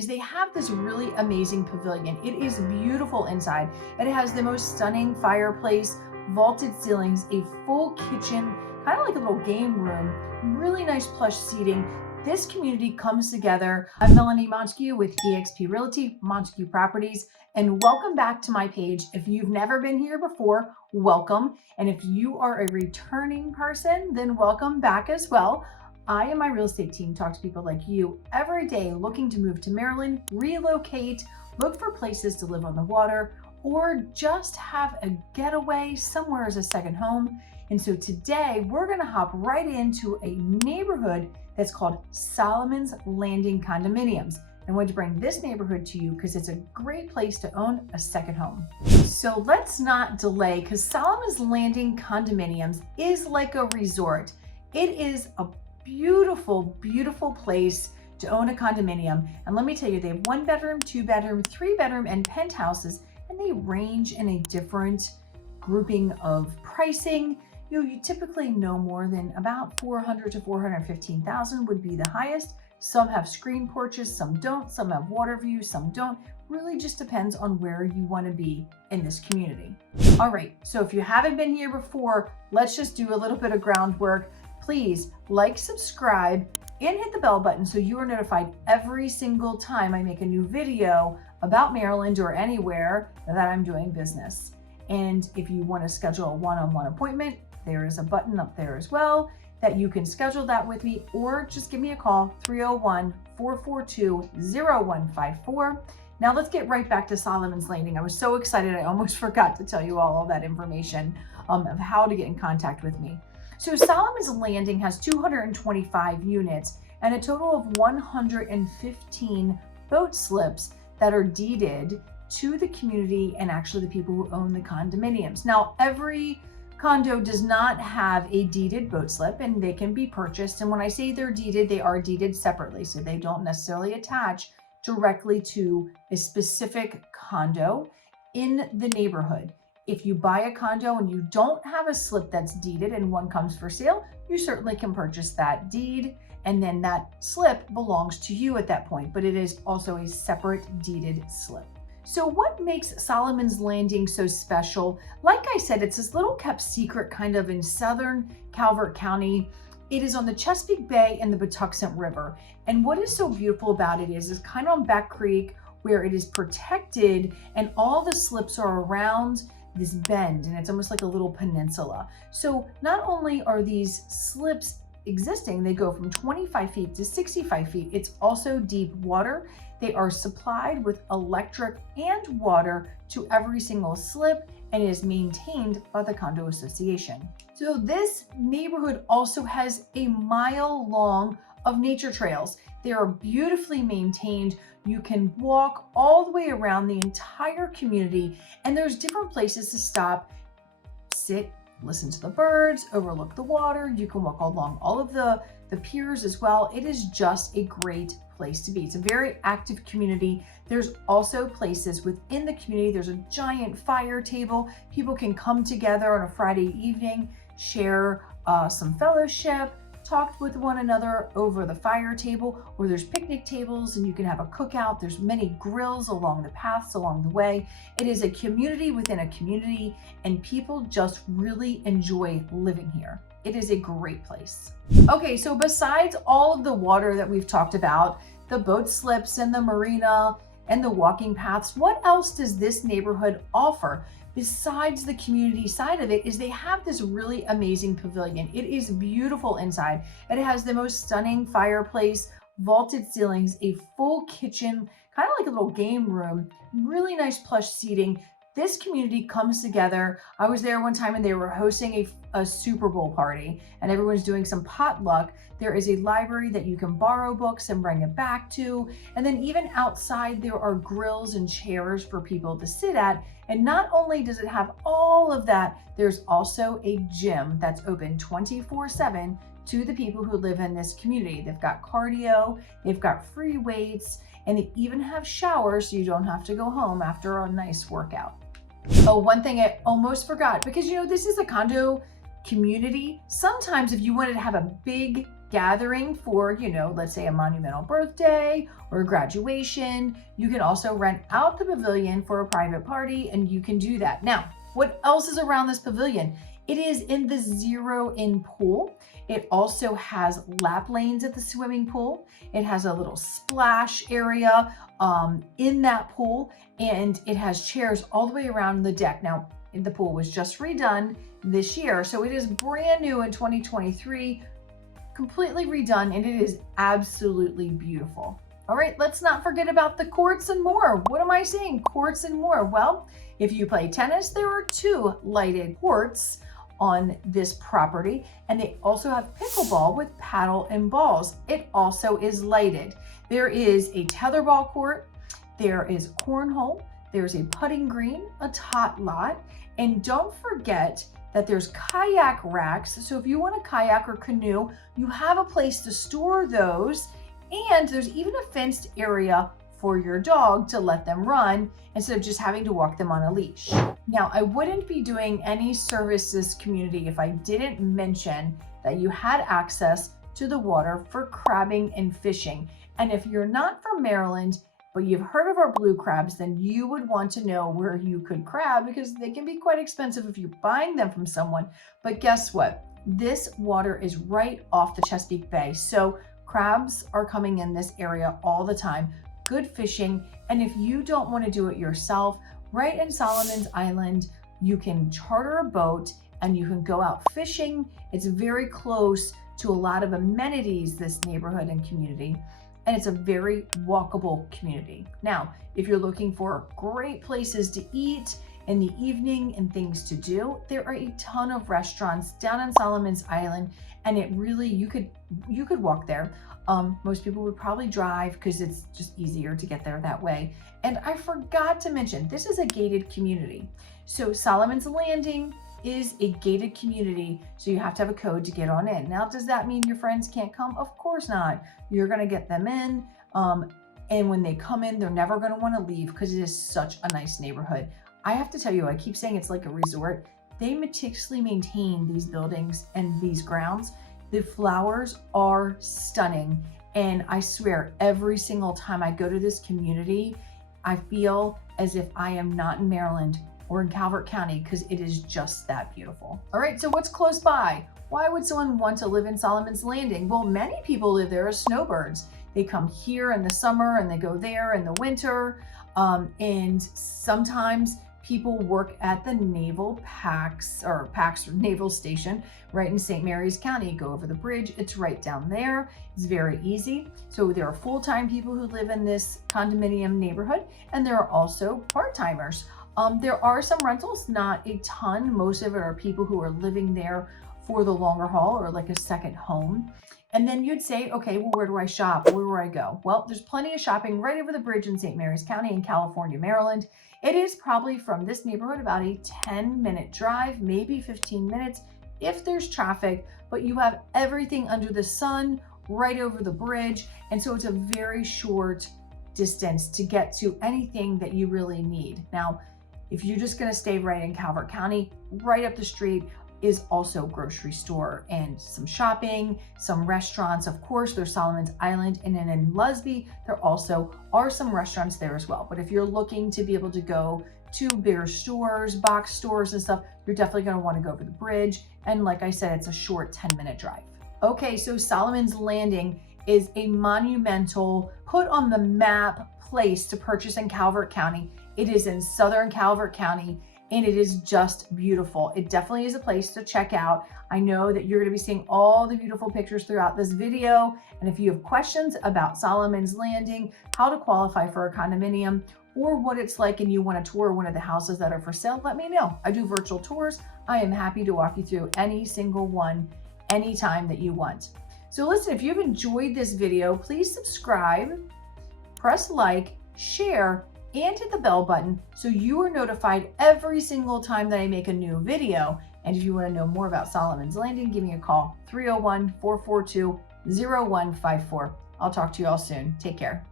is they have this really amazing pavilion. It is beautiful inside. It has the most stunning fireplace, vaulted ceilings, a full kitchen, kind of like a little game room, really nice plush seating. This community comes together. I'm Melanie Montague with eXp Realty, Montague Properties, and welcome back to my page. If you've never been here before, welcome. And if you are a returning person, then welcome back as well. I and my real estate team talk to people like you every day looking to move to Maryland, relocate, look for places to live on the water, or just have a getaway somewhere as a second home. And so today we're going to hop right into a neighborhood that's called Solomon's Landing Condominiums. I wanted to bring this neighborhood to you because it's a great place to own a second home. So let's not delay, because Solomon's Landing Condominiums is like a resort. It is a beautiful, beautiful place to own a condominium. And let me tell you, they have 1 bedroom, 2 bedroom, 3 bedroom, and penthouses, and they range in a different grouping of pricing. You typically no more than about $400,000 to $415,000 would be the highest. Some have screen porches, some don't, some have water views, some don't. Really just depends on where you want to be in this community. All right, so if you haven't been here before, let's just do a little bit of groundwork. Please like, subscribe, and hit the bell button so you are notified every single time I make a new video about Maryland or anywhere that I'm doing business. And if you want to schedule a one-on-one appointment, there is a button up there as well that you can schedule that with me, or just give me a call, 301-442-0154. Now let's get right back to Solomon's Landing. I was so excited, I almost forgot to tell you all that information of how to get in contact with me. So Solomon's Landing has 225 units and a total of 115 boat slips that are deeded to the community and actually the people who own the condominiums. Now, every condo does not have a deeded boat slip, and they can be purchased. And when I say they're deeded, they are deeded separately. So they don't necessarily attach directly to a specific condo in the neighborhood. If you buy a condo and you don't have a slip that's deeded and one comes for sale, you certainly can purchase that deed, and then that slip belongs to you at that point, but it is also a separate deeded slip. So what makes Solomon's Landing so special? Like I said, it's this little kept secret kind of in southern Calvert County. It is on the Chesapeake Bay and the Patuxent River. And what is so beautiful about it is kind of on Back Creek, where it is protected and all the slips are around this bend, and it's almost like a little peninsula. So not only are these slips existing, they go from 25 feet to 65 feet. It's also deep water. They are supplied with electric and water to every single slip, and it is maintained by the condo association. So this neighborhood also has a mile long of nature trails. They are beautifully maintained. You can walk all the way around the entire community, and there's different places to stop, sit, listen to the birds, overlook the water. You can walk along all of the piers as well. It is just a great place to be. It's a very active community. There's also places within the community. There's a giant fire table. People can come together on a Friday evening, share some fellowship, talk with one another over the fire table, or there's picnic tables and you can have a cookout. There's many grills along the paths along the way. It is a community within a community, and people just really enjoy living here. It is a great place. Okay, so besides all of the water that we've talked about, the boat slips and the marina and the walking paths, what else does this neighborhood offer? Besides the community side of it, is they have this really amazing pavilion. It is beautiful inside. It has the most stunning fireplace, vaulted ceilings, a full kitchen, kind of like a little game room, really nice plush seating. This community comes together. I was there one time and they were hosting a Super Bowl party, and everyone's doing some potluck. There is a library that you can borrow books and bring it back to. And then even outside, there are grills and chairs for people to sit at. And not only does it have all of that, there's also a gym that's open 24/7 to the people who live in this community. They've got cardio, they've got free weights, and they even have showers so you don't have to go home after a nice workout. Oh, one thing I almost forgot, because this is a condo community. Sometimes if you wanted to have a big gathering for, let's say a monumental birthday or a graduation. You can also rent out the pavilion for a private party, and you can do that. Now, what else is around this pavilion? It is in the zero-in pool. It also has lap lanes at the swimming pool. It has a little splash area in that pool, and it has chairs all the way around the deck. Now, the pool was just redone this year, so it is brand new in 2023, completely redone, and it is absolutely beautiful. All right, let's not forget about the courts and more. What am I saying? Courts and more. Well, if you play tennis, there are 2 lighted courts on this property, and they also have pickleball with paddle and balls. It also is lighted. There is a tetherball court, there is cornhole, there's a putting green, a tot lot, and don't forget that there's kayak racks. So if you want a kayak or canoe, you have a place to store those, and there's even a fenced area for your dog to let them run instead of just having to walk them on a leash. Now, I wouldn't be doing any service this community if I didn't mention that you had access to the water for crabbing and fishing. And if you're not from Maryland, but you've heard of our blue crabs, then you would want to know where you could crab, because they can be quite expensive if you're buying them from someone. But guess what? This water is right off the Chesapeake Bay. So crabs are coming in this area all the time. Good fishing. And if you don't want to do it yourself, right in Solomon's Island, you can charter a boat and you can go out fishing. It's very close to a lot of amenities, this neighborhood and community, and it's a very walkable community. Now, if you're looking for great places to eat in the evening and things to do, there are a ton of restaurants down on Solomon's Island, and it really, you could walk there. Most people would probably drive because it's just easier to get there that way. And I forgot to mention, this is a gated community. So Solomon's Landing is a gated community, so you have to have a code to get on in. Now, does that mean your friends can't come? Of course not. You're gonna get them in, and when they come in, they're never gonna wanna leave because it is such a nice neighborhood. I have to tell you, I keep saying it's like a resort. They meticulously maintain these buildings and these grounds. The flowers are stunning, and I swear every single time I go to this community, I feel as if I am not in Maryland or in Calvert County, because it is just that beautiful. All right, so what's close by? Why would someone want to live in Solomon's Landing? Well, many people live there as snowbirds. They come here in the summer and they go there in the winter. And sometimes people work at the Naval PAX or Naval Station right in St. Mary's County. Go over the bridge, it's right down there. It's very easy. So there are full-time people who live in this condominium neighborhood, and there are also part-timers. There are some rentals, not a ton. Most of it are people who are living there for the longer haul or like a second home. And then you'd say, okay, well, where do I shop? Where do I go? Well, there's plenty of shopping right over the bridge in St. Mary's County in California, Maryland. It is probably from this neighborhood about a 10-minute drive, maybe 15 minutes if there's traffic, but you have everything under the sun right over the bridge. And so it's a very short distance to get to anything that you really need. Now, if you're just gonna stay right in Calvert County, right up the street is also a grocery store and some shopping, some restaurants. Of course, there's Solomon's Island, and then in Lusby, there also are some restaurants there as well. But if you're looking to be able to go to bigger stores, box stores and stuff, you're definitely gonna wanna go over the bridge. And like I said, it's a short 10-minute drive. Okay, so Solomon's Landing is a monumental, put on the map place to purchase in Calvert County. It is in Southern Calvert County, and it is just beautiful. It definitely is a place to check out. I know that you're gonna be seeing all the beautiful pictures throughout this video. And if you have questions about Solomon's Landing, how to qualify for a condominium, or what it's like and you wanna tour one of the houses that are for sale, let me know. I do virtual tours. I am happy to walk you through any single one, anytime that you want. So listen, if you've enjoyed this video, please subscribe, press like, share, and hit the bell button so you are notified every single time that I make a new video. And if you want to know more about Solomon's Landing, give me a call, 301-442-0154. I'll talk to you all soon. Take care.